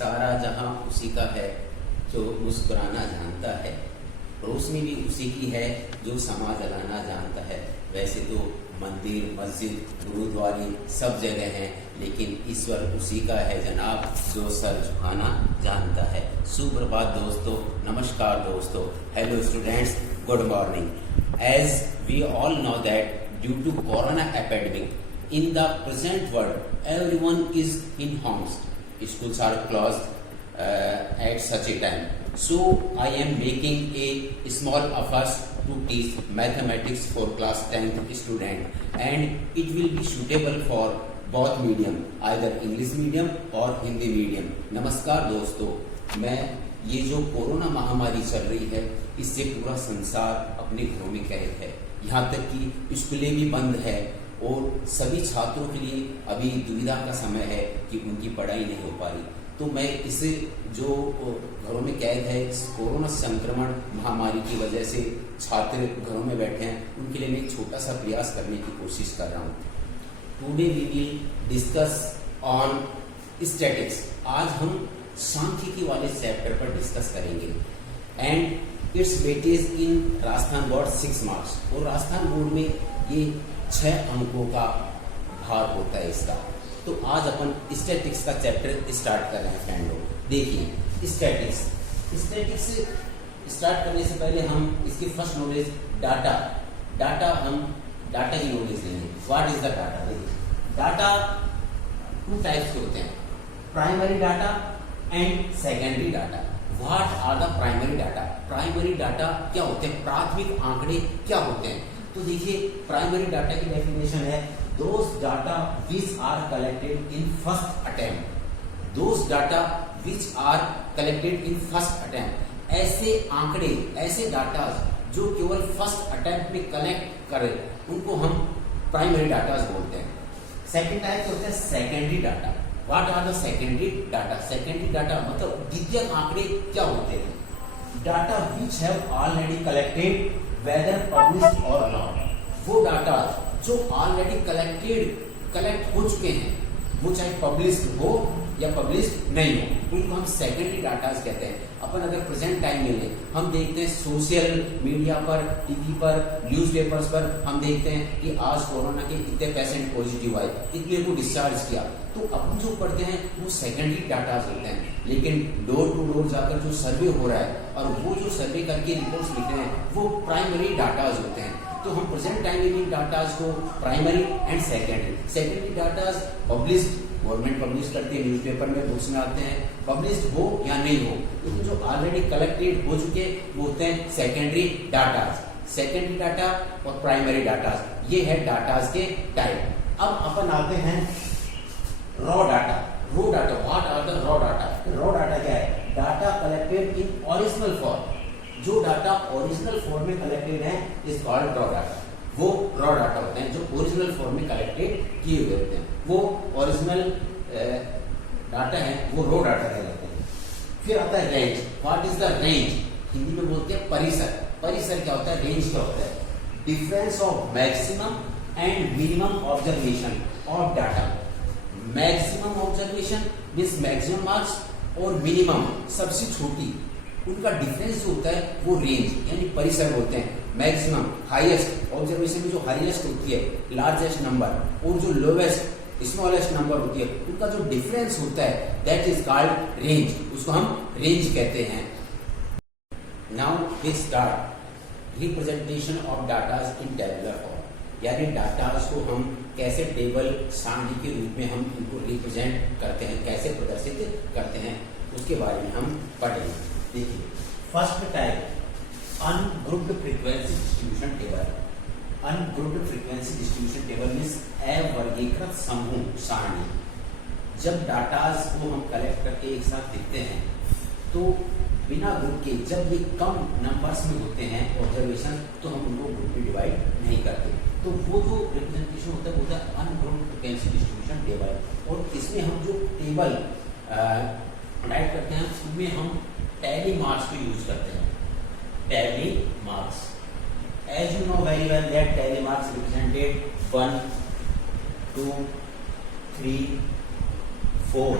सारा जहां उसी का है जो मुस्कुराना जानता है, रोशनी भी उसी की है जो समा जलाना जानता है। वैसे तो मंदिर, मस्जिद, गुरुद्वारे सब जगह हैं, लेकिन ईश्वर उसी का है जनाब जो सर झुकाना जानता है। सुप्रभात दोस्तों, नमस्कार दोस्तों, hello students, good morning. As we all know that due to corona epidemic in the present world everyone is in homes, schools are closed at such a time, so I am making a small efforts to teach mathematics for class 10th student, and it will be suitable for both medium, either English medium और Hindi medium. नमस्कार दोस्तों, मैं ये जो corona महामारी चल रही है इससे पूरा संसार अपने घरों में कैद है, यहाँ तक कि स्कूलें भी बंद है और सभी छात्रों के लिए अभी दुविधा का समय है कि उनकी पढ़ाई नहीं हो पा रही। तो मैं इस जो घरों में कैद है इस कोरोना संक्रमण महामारी की वजह से छात्र घरों में बैठे हैं, उनके लिए मैं एक छोटा सा प्रयास करने की कोशिश कर रहा हूँ। Today we will discuss on statics. आज हम सांख्यिकी वाले चैप्टर पर डिस्कस करेंगे and its weightage in Rajasthan board 6 marks, और राजस्थान बोर्ड में ये 6 अंकों का भार होता है इसका। तो आज अपन स्टैटिक्स का चैप्टर स्टार्ट कर रहे हैं फ्रेंडों। देखिए स्टैटिक्स स्टार्ट करने से पहले हम इसकी फर्स्ट नॉलेज डाटा हम डाटा की नॉलेज लेंगे। What is the data? देखिए डाटा 2 टाइप्स के होते हैं, primary data and secondary data. What are the primary data? Primary data क्या होते हैं, प्राथमिक आंकड़े क्या होते हैं? तो देखिए प्राइमरी डाटा की डेफिनेशन है those data which are collected in first attempt. Those data which are collected in first attempt, ऐसे आंकड़े, ऐसे डाटा जो केवल फर्स्ट अटेम्प्ट में कलेक्ट करे उनको हम प्राइमरी डाटा बोलते हैं। सेकेंड टाइप होते हैं secondary data. What are the secondary data? Secondary data मतलब द्वितीयक आंकड़े क्या होते हैं? Data which have already collected whether publish or not. वो डाटा जो ऑलरेडी कलेक्ट हो चुके हैं, वो चाहे पब्लिश हो या पब्लिश नहीं हो, उनको हम सेकेंडरी डाटा कहते हैं। अपन अगर प्रेजेंट टाइम में लें, हम देखते हैं सोशल मीडिया पर, टीवी पर, न्यूज़पेपर्स पर हम देखते हैं कि आज कोरोना के इतने पेशेंट पॉजिटिव आए, इतने को डिस्चार्ज किया। तो अपन जो पढ़ते हैं वो सेकेंडरी डाटा होते हैं, लेकिन डोर टू डोर जाकर जो सर्वे हो रहा है और वो जो सर्वे करके रिपोर्ट्स लिख रहे हैं वो प्राइमरी डाटा होते हैं। तो हम प्रेजेंट टाइम में इन डाटाज को primary and secondary datas publish, government publish करती है, न्यूज़पेपर में बुक्स में आते हैं, पब्लिश हो या नहीं हो, लेकिन जो ऑलरेडी कलेक्टेड हो चुके वो होते हैं सेकेंडरी डाटाज। सेकेंडरी डाटा और प्राइमरी डाटाज, ये है डाटाज के टाइप। अब अपन आते हैं raw data. Raw data, what are the raw data? Raw data क्या है? Data collected in original form. जो डाटा ओरिजिनल फॉर्म में कलेक्टेड है इज कॉल्ड रॉ डाटा। वो रॉ डाटा होते हैं जो ओरिजिनल फॉर्म में कलेक्टेड किए हुए होते हैं, वो ओरिजिनल डाटा है, वो रॉ डाटा कहलाते हैं। फिर आता है range. What is the range? Hindi में बोलते हैं परिसर। परिसर क्या होता है? रेंज क्या होता है? Difference of maximum and minimum observation of data. Maximum observation means maximum marks और मिनिमम सबसे छोटी, उनका डिफरेंस जो होता है वो रेंज यानी परिसर बोलते हैं। मैक्सिमम, हाईएस्ट ऑब्जर्वेशन में जो हाईएस्ट होती है लार्जेस्ट नंबर, और जो लोवेस्ट स्मॉलेस्ट नंबर होती है उनका जो डिफरेंस होता है दैट इज कॉल्ड रेंज, उसको हम रेंज कहते हैं। Now we start representation of data in tabular form, यानी डाटाज को हम कैसे टेबल सारणी के रूप में हम इनको रिप्रेजेंट करते हैं, कैसे प्रदर्शित करते हैं, उसके बारे में हम पढ़ेंगे। देखिए first type ungrouped frequency distribution table. Ungrouped frequency distribution table means अवर्गीकृत समूह सारणी। जब डाटाज को हम कलेक्ट करके एक साथ लिखते हैं तो बिना ग्रुप के, जब ये कम नंबर्स में होते हैं ऑब्जर्वेशन, तो हम उनको ग्रुप में डिवाइड नहीं करते। तो वो जो रिप्रेजेंटेशन होता है वो होता है अनग्रुप्ड फ्रीक्वेंसी डिस्ट्रीब्यूशन टेबल। और इसमें हम जो टेबल राइट करते हैं उसमें हम टैली मार्क्स को यूज करते हैं। Tally marks, as you know very well that tally marks represented 1, 2, 3, 4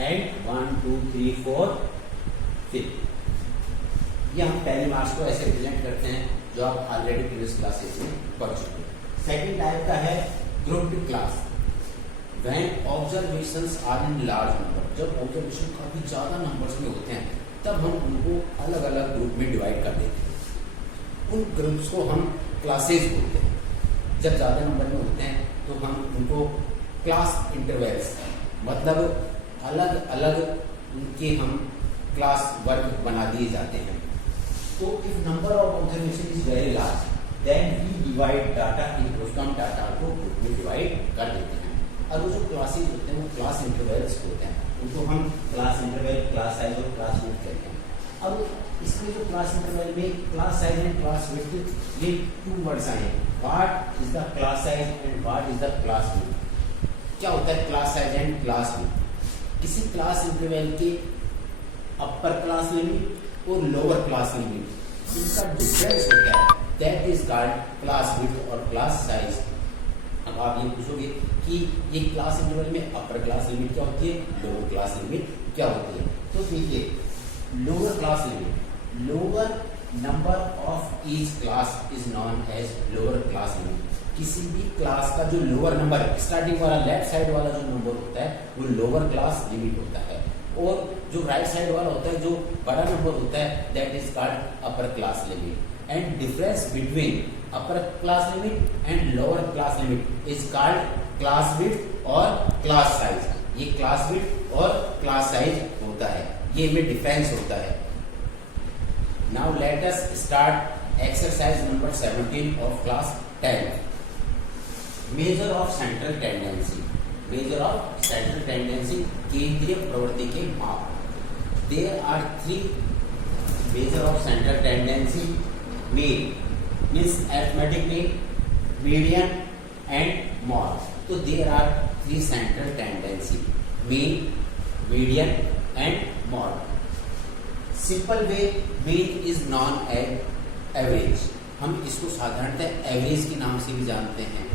and 1, 2 3 4 5। ये हम पहले मार्क्स को ऐसे रिप्रेजेंट करते हैं जो आप ऑलरेडी प्रीवियस क्लासेस में पढ़ चुके हैं। सेकंड टाइप का है grouped class. When observations are in large number, जब ऑब्जर्वेशन काफी ज्यादा नंबर्स में होते हैं तब हम उनको अलग अलग ग्रुप में डिवाइड कर देते हैं। उन ग्रुप्स को हम क्लासेस बोलते हैं। जब ज्यादा नंबर में होते हैं तो हम उनको क्लास इंटरवल्स, मतलब अलग अलग उनके हम क्लास वर्क बना दिए जाते हैं। तो if number of observation is very large then we divide data in groups. हम डाटा को ग्रुप में डिवाइड कर देते हैं। और वो जो क्लासेस होते हैं वो क्लास इंटरवल्स होते हैं, उनको हम क्लास इंटरवल, क्लास साइज और क्लास विड्थ कहते हैं। अब इसमें जो क्लास इंटरवल में class size and class width, ये 2 वर्ड्स आए। What is the class size and what is the class width. क्या होता है class size and class width? किसी क्लास इंटरवल के अपर क्लास लिमिट और लोअर क्लास लिमिट, इनका डिफरेंस होता है, that is called class width और क्लास साइज। अब आप ये पूछोगे कि ये क्लास इंटरवल में अपर क्लास लिमिट क्या होती है, लोअर क्लास लिमिट क्या होती है? तो देखिए, lower class limit, lower number of each class is known as lower class limit. किसी भी क्लास का जो लोअर नंबर, स्टार्टिंग वाला लेफ्ट साइड वाला जो नंबर होता है वो लोअर क्लास लिमिट होता है, और जो राइट साइड वाला होता है, जो बड़ा नंबर होता है, that is called upper class limit. And difference between upper class limit and lower class limit is called class width और क्लास साइज। ये क्लास विड्थ और क्लास साइज होता है, ये में डिफरेंस होता है। Now let us start exercise number 17 of class 10। Measure of central tendency. Measure of central tendency, केंद्रीय प्रवृत्ति के माप। There are 3 measure of central tendency, means arithmetic mean, median and mode. तो there are 3 central tendency, mean, median and mode. Simple way, mean is known as average. हम इसको साधारणतः average के नाम से भी जानते हैं।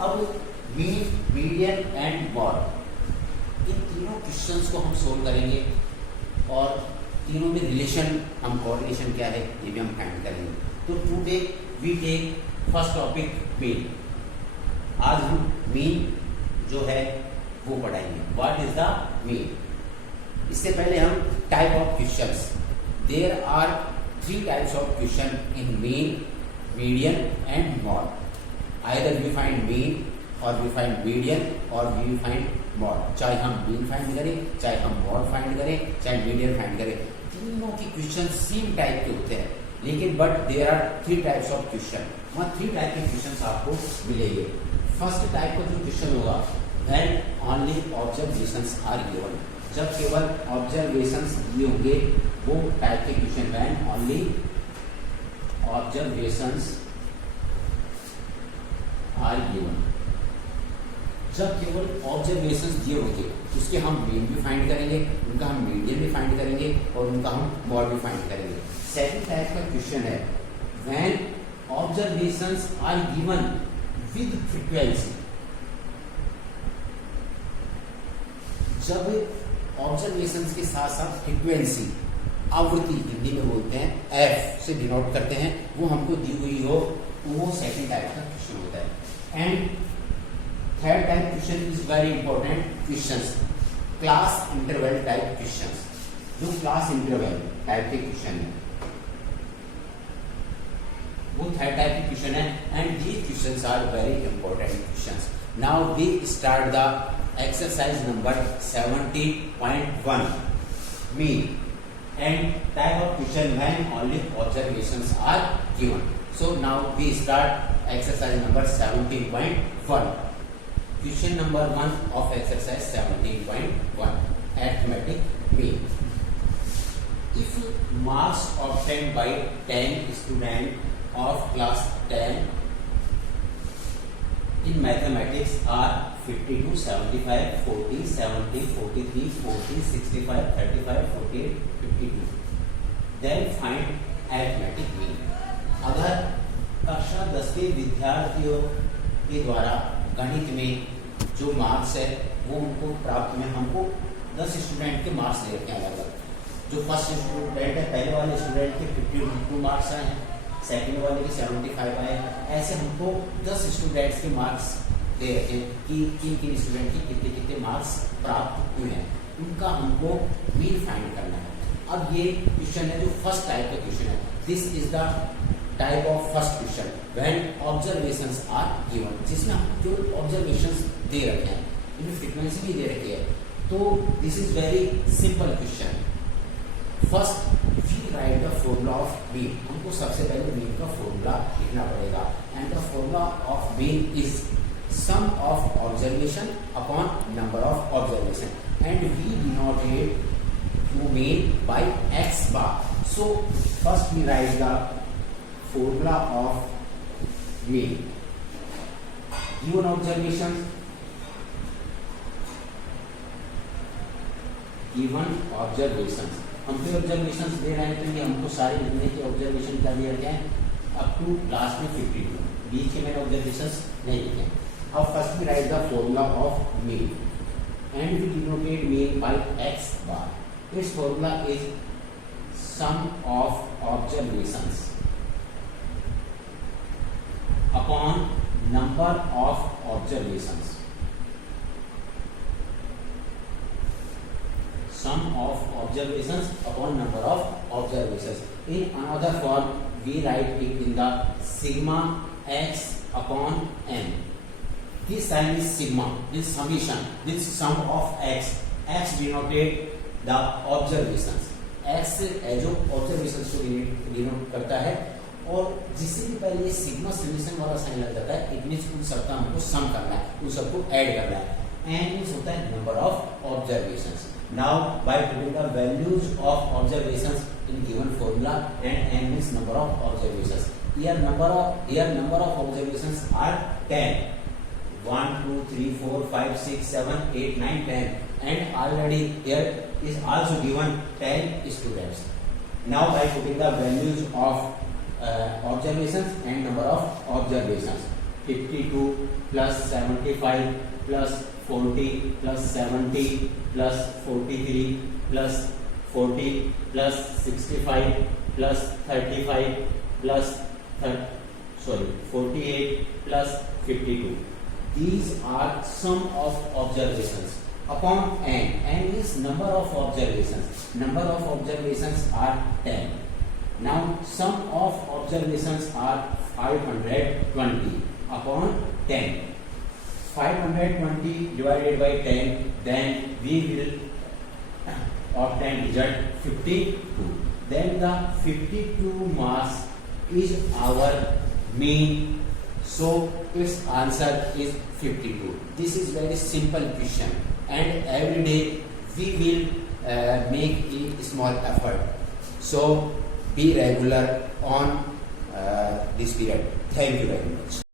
अब मीन, मीडियन एंड मॉड, इन तीनों क्वेश्चंस को हम सोल्व करेंगे और तीनों में रिलेशन, हम कोरिलेशन क्या है ये भी हम फाइंड करेंगे। तो today we take first topic mean. आज हम मीन जो है वो पढ़ाएंगे, व्हाट इज द मीन। इससे पहले हम type of questions, there are 3 types of question in mean, median and mode. Either we find mean or we find median or we find mode. चाहे हम मीन फाइंड करें, चाहे हम mod find करें, चाहे मीडियन फाइंड करें, तीनों के क्वेश्चन सेम टाइप के होते हैं, लेकिन but there are 3 types of question. वहाँ 3 टाइप के क्वेश्चन आपको मिलेंगे। फर्स्ट टाइप का जो क्वेश्चन होगा, when only observations are given, जब केवल ऑब्जर्वेशंस दिए होंगे, वो टाइप के question, when only observations are given. जब केवल ऑब्जर्वेशंस दिए होंगे उसके हम मीन भी फाइंड करेंगे, उनका हम मीडियन भी फाइंड करेंगे और उनका हम मॉड भी फाइंड करेंगे। सेकंड टाइप का क्वेश्चन है, when observations are given with frequency. जब ऑब्जर्वेशंस के साथ साथ फ्रीक्वेंसी, आवृत्ति हिंदी में बोलते हैं, एफ से डिनोट करते हैं, वो हमको दी हुई हो, वो सेकंड टाइप का क्वेश्चन होता है। And third type question is very important questions, class interval type questions. जो क्लास इंटरवल टाइप के क्वेश्चन है वो थर्ड टाइप के क्वेश्चन है, and these questions are very important questions. Now we start the exercise number 17.1, mean and type of question when only observations are given. So now we start exercise number 17.1। Question number 1 of exercise 17.1, arithmetic mean. If marks obtained by 10 students of class 10 in mathematics are 52, 75, 40, 70, 43, 40, 65, 35, 48, 52, then find arithmetic mean. अगर कक्षा 10 के विद्यार्थियों के द्वारा गणित में जो marks है वो उनको प्राप्त में हमको 10 स्टूडेंट के मार्क्स दे रखे हैं अलग अलग। जो फर्स्ट स्टूडेंट है, पहले वाले स्टूडेंट के 52 मार्क्स आए हैं, सेकंड वाले के 75 आए हैं। ऐसे हमको 10 स्टूडेंट्स के मार्क्स दे रखे हैं कि किन किन स्टूडेंट के कितने कितने मार्क्स प्राप्त हुए हैं, उनका हमको मीन फाइंड करना है। अब ये क्वेश्चन है जो फर्स्ट टाइप का क्वेश्चन है। This is the type of first question when observations are given, जिसमें जो ऑब्जर्वेशंस दे रखे हैं, इनमें फ्रीक्वेंसी भी दे रखी है। तो this is very simple question. First we write the formula of mean, हमको सबसे पहले मीन का फॉर्मूला लिखना पड़ेगा। And the formula of mean is sum of observation upon number of observation and we denoted mean by x bar. So first we write the formula of mean. Given observation, given observations, हमको observations दे रहे हैं तो ये हमको सारे लिखने के ऑब्जर्वेशन क्या दिया गया है अप टू लास्ट में 52, बीच के मैंने ऑब्जर्वेशंस नहीं लिखे। अब first we write the formula of mean and we denoted mean by x bar. Its formula is sum of observations upon number of observations, sum of observations upon number of observations. In another form, we write it in the sigma x upon n. This sign is sigma, this summation, this sum of x. X denoted the observations. X जो observations को denote करता है, और जिससे भी पहले ये sigma summation वाला साइन लग जाता है, इट मीन्स उन सबका हमको सम करना है, उन सबको ऐड करना है। एन मीन्स होता है number of observations. Now by putting the values of observations in given formula, and n means number of observations. Here number of observations are 10. 1, 2, 3, 4, 5, 6, 7, 8, 9, 10. And already here is also given 10 students. Now by putting the values of observations and number of observations, 52 plus 75 plus 40 plus 70 plus 43 plus 40 plus 65 plus 35 plus 48 plus 52. These are sum of observations upon n. N is number of observations. Number of observations are 10. Now sum of observations are 520 upon 10. 520 divided by 10, then we will obtain result 52. Then the 52 marks is our mean, so its answer is 52. This is very simple question, and every day we will make a small effort. So be regular on this period. Thank you very much.